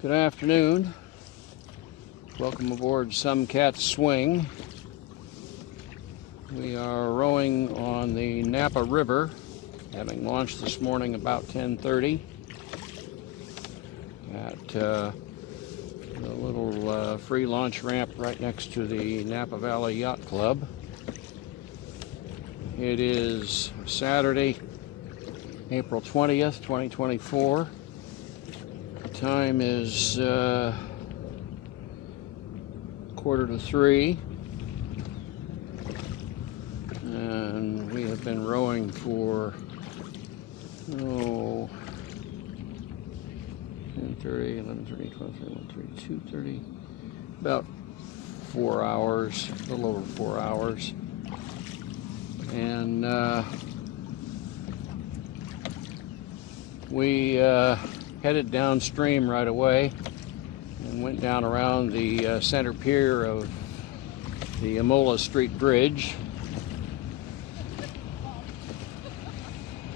Good afternoon. Welcome aboard Some Cat Swing. We are rowing on the Napa River, having launched this morning about 10:30 at the little free launch ramp right next to the Napa Valley Yacht Club. It is Saturday, April 20th, 2024. The time is 2:45, and we have been rowing for 10:30, 11:30, 12:30, 1:30, 2:30, about 4 hours, a little over 4 hours. And we headed downstream right away and went down around the center pier of the Amola Street Bridge,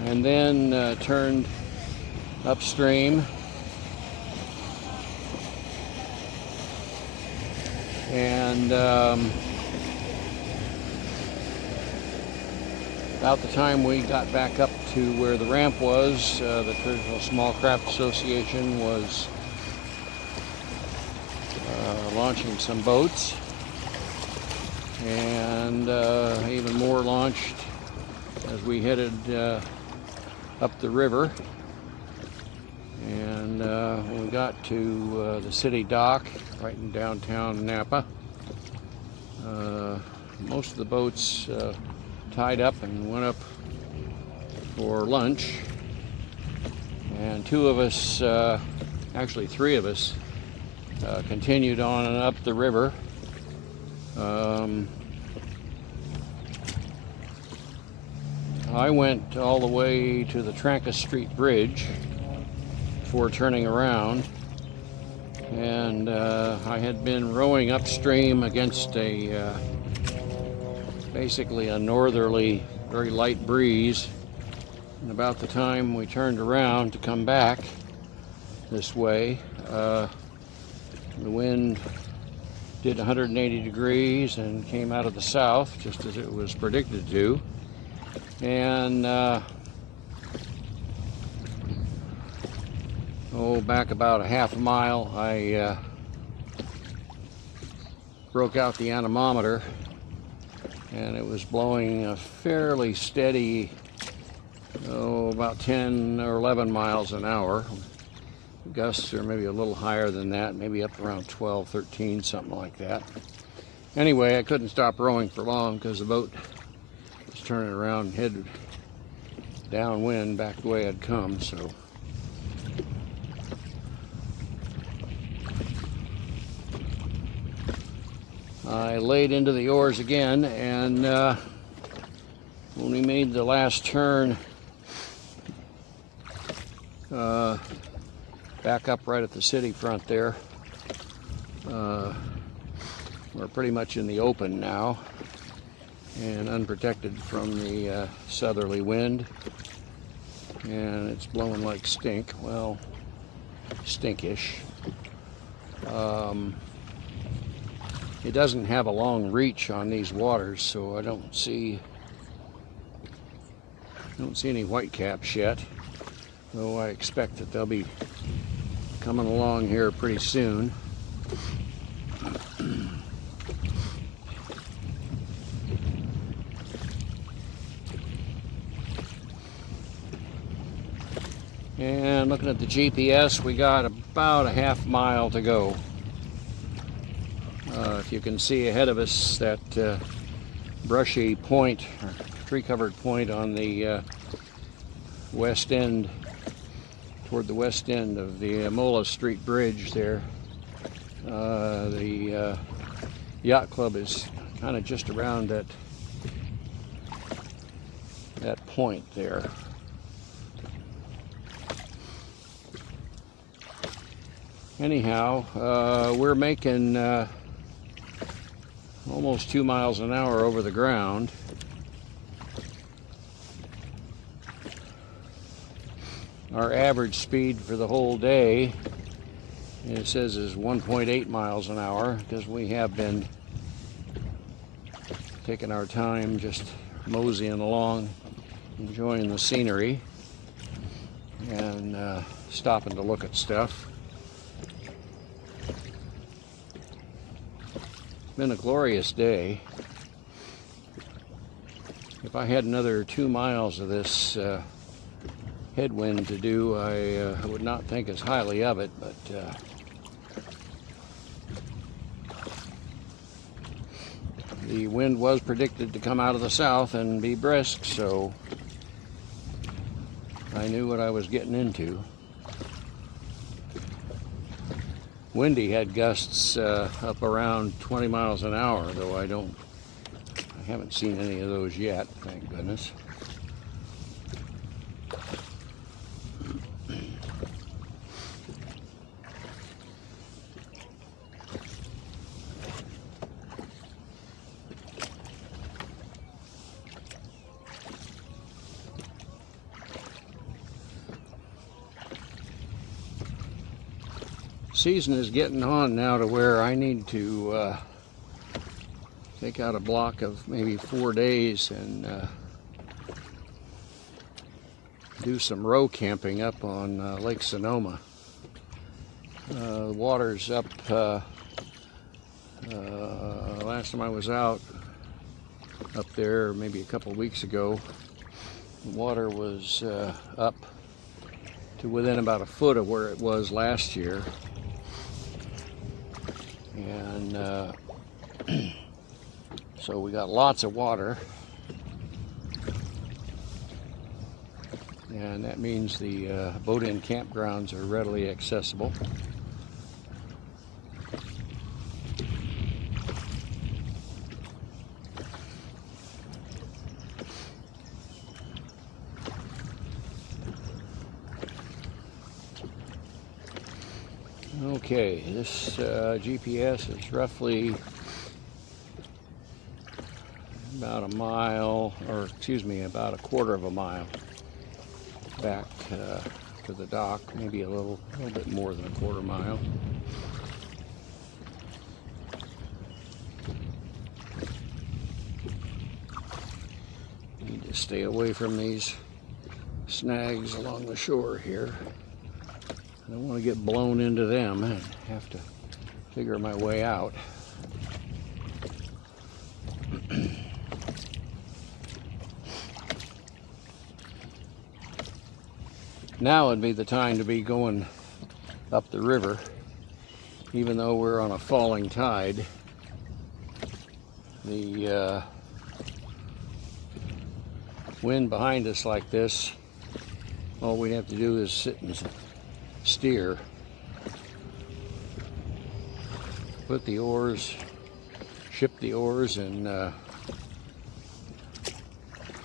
and then turned upstream and about the time we got back up to where the ramp was, the Traditional Small Craft Association was launching some boats, and even more launched as we headed up the river. And when we got to the city dock right in downtown Napa, most of the boats tied up and went up for lunch, and two of us, actually three of us, continued on and up the river. I went all the way to the Trancas Street Bridge before turning around, and I had been rowing upstream against basically a northerly, very light breeze. And about the time we turned around to come back this way, the wind did 180 degrees and came out of the south, just as it was predicted to. And back about a half a mile, I broke out the anemometer, and it was blowing a fairly steady, about 10 or 11 miles an hour. Gusts are maybe a little higher than that, maybe up around 12, 13, something like that. Anyway, I couldn't stop rowing for long because the boat was turning around and headed downwind back the way I'd come, so. I laid into the oars again, and when we made the last turn back up right at the city front there, we're pretty much in the open now and unprotected from the southerly wind, and it's blowing like stink. Well, stinkish. It doesn't have a long reach on these waters, so I don't see any whitecaps yet, though I expect that they'll be coming along here pretty soon. And looking at the GPS, we got about a half mile to go. If you can see ahead of us that brushy point, or tree-covered point on the west end, toward the west end of the Amola Street Bridge there, the yacht club is kind of just around that point there. Anyhow, we're making almost 2 miles an hour over the ground. Our average speed for the whole day And it says it's 1.8 miles an hour because we have been taking our time just moseying along, enjoying the scenery, and stopping to look at stuff. It's been a glorious day. If I had another 2 miles of this headwind to do, I would not think as highly of it, but the wind was predicted to come out of the south and be brisk, so I knew what I was getting into. Windy had gusts up around 20 miles an hour, though I haven't seen any of those yet, thank goodness. Season is getting on now to where I need to take out a block of maybe 4 days and do some row camping up on Lake Sonoma. The water's up. Last time I was out up there, maybe a couple weeks ago, the water was up to within about a foot of where it was last year. And so we got lots of water, and that means the boat-in campgrounds are readily accessible. Okay, this GPS is roughly about a mile, or excuse me, about a quarter of a mile back to the dock, maybe a little bit more than a quarter mile. Need to stay away from these snags along the shore here. I don't want to get blown into them and have to figure my way out. Now would be the time to be going up the river, even though we're on a falling tide. The wind behind us like this, all we have to do is sit and steer. Put the oars, ship the oars, and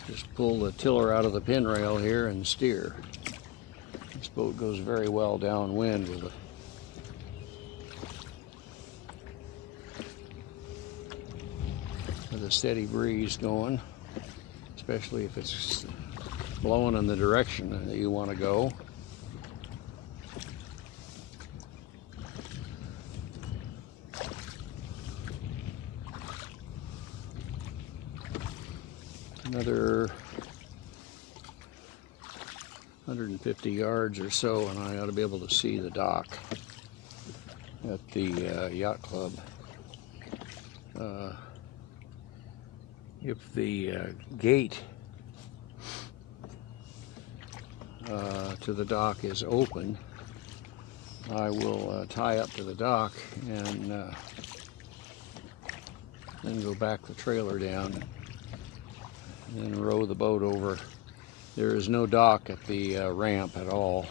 just pull the tiller out of the pin rail here and steer. This boat goes very well downwind with a steady breeze going, especially if it's blowing in the direction that you want to go. Another 150 yards or so, and I ought to be able to see the dock at the yacht club. If the gate to the dock is open, I will tie up to the dock and then go back the trailer down and then row the boat over. There is no dock at the ramp at all,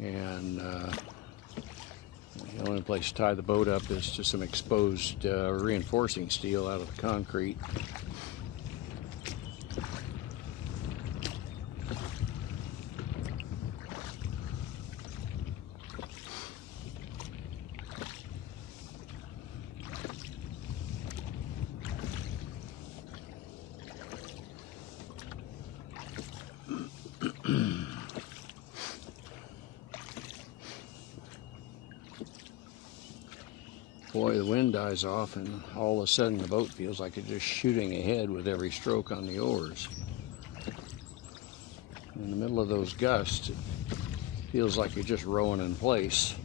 and the only place to tie the boat up is to some exposed reinforcing steel out of the concrete. Boy, the wind dies off and all of a sudden the boat feels like it's just shooting ahead with every stroke on the oars. In the middle of those gusts, it feels like you're just rowing in place.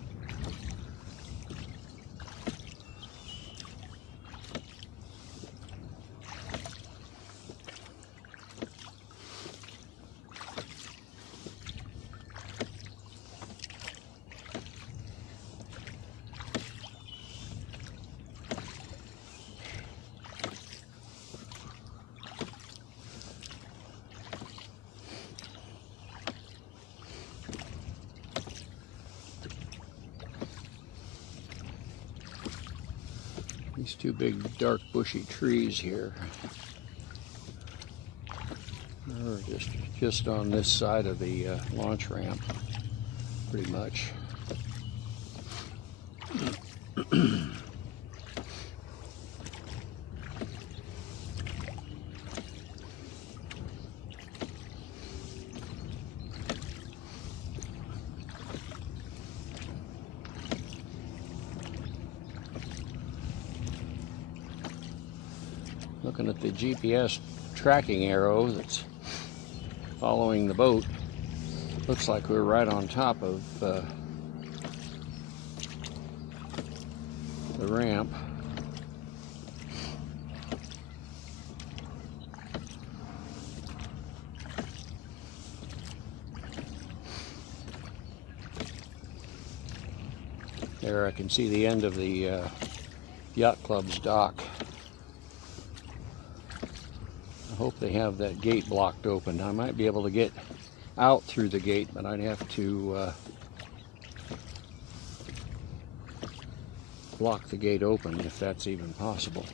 These two big dark bushy trees here are just on this side of the launch ramp, pretty much. Looking at the GPS tracking arrow that's following the boat, looks like we're right on top of the ramp. There I can see the end of the yacht club's dock. I hope they have that gate blocked open. I might be able to get out through the gate, but I'd have to block the gate open if that's even possible.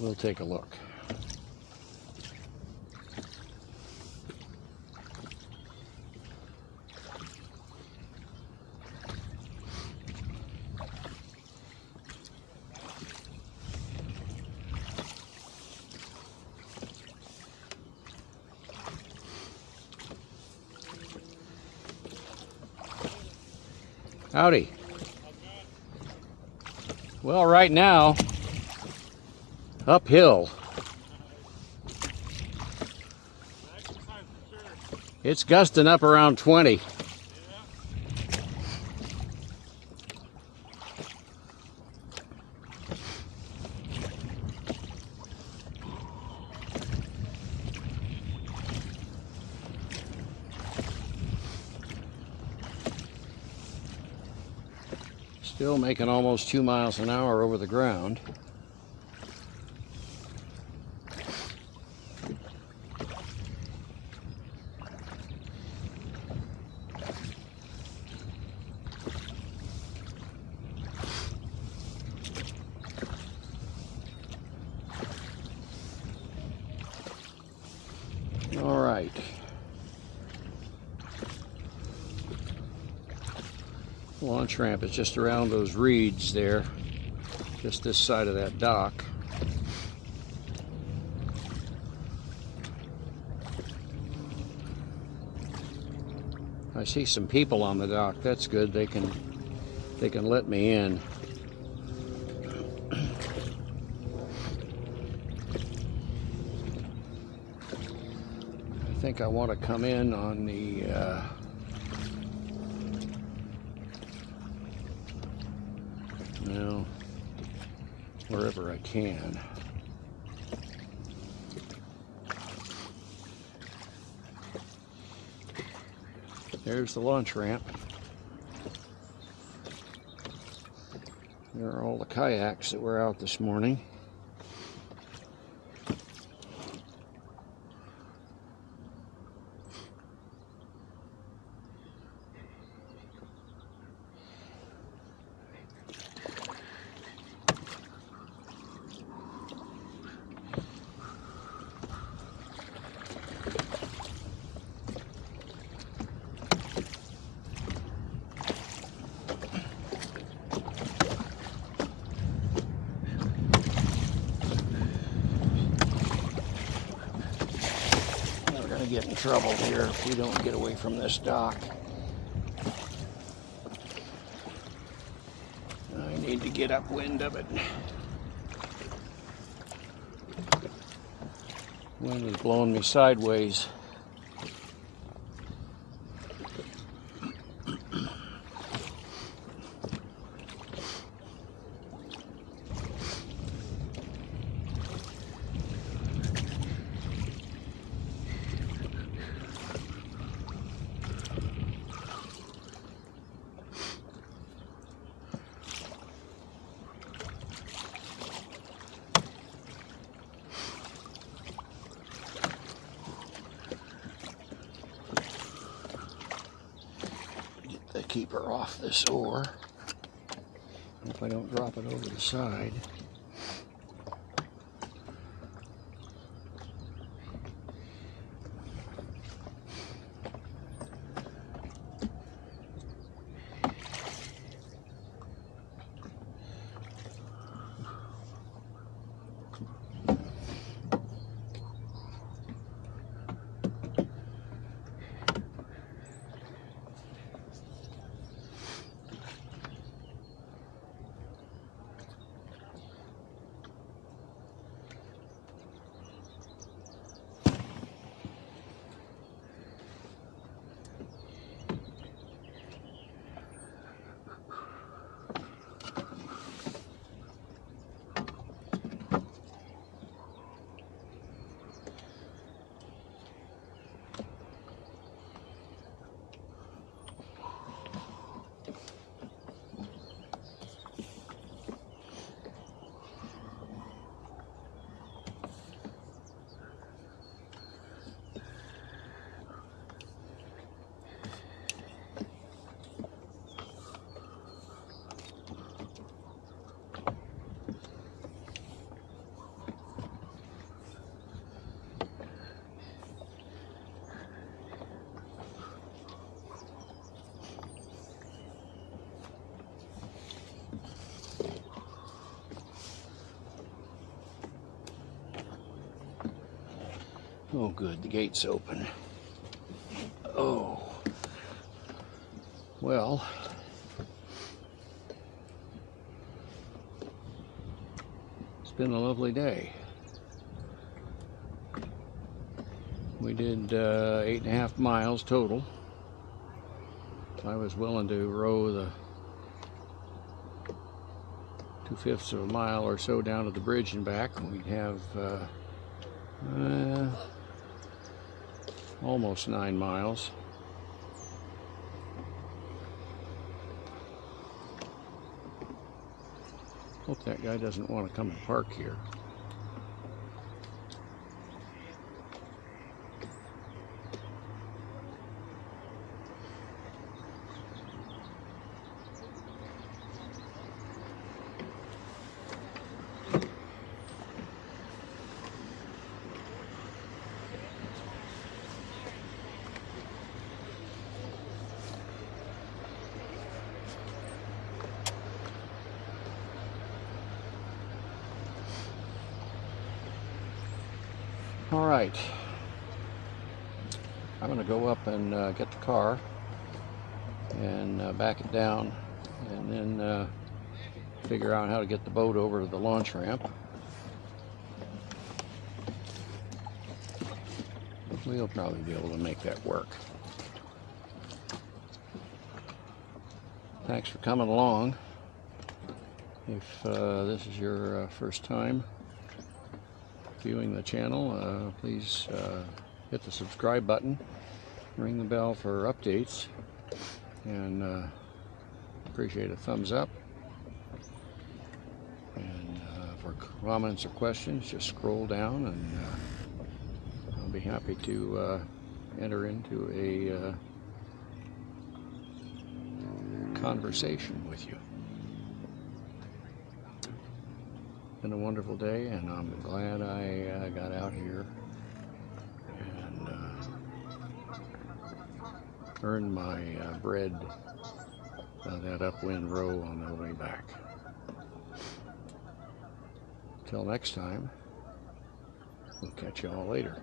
We'll take a look. Howdy. Well, right now, uphill. It's gusting up around 20. Still making almost 2 miles an hour over the ground. All right. Launch ramp is just around those reeds there, just this side of that dock. I see some people on the dock. That's good. They can let me in. I think I want to come in on the wherever I can. There's the launch ramp. There are all the kayaks that were out this morning. Get in trouble here if we don't get away from this dock. I need to get upwind of it. Wind is blowing me sideways. Keep her off this oar. If I don't drop it over the side. Oh good, the gate's open. Oh, well, it's been a lovely day. We did 8.5 miles total. I was willing to row the 2/5 of a mile or so down to the bridge and back. We'd have almost 9 miles. Hope that guy doesn't want to come and park here. All right, I'm going to go up and get the car and back it down, and then figure out how to get the boat over to the launch ramp. We'll probably be able to make that work. Thanks for coming along. If this is your first time viewing the channel, please hit the subscribe button, ring the bell for updates, and appreciate a thumbs up. And for comments or questions, just scroll down, and I'll be happy to enter into a conversation with you. Been a wonderful day, and I'm glad I got out here and earned my bread that upwind row on the way back. Till next time, we'll catch you all later.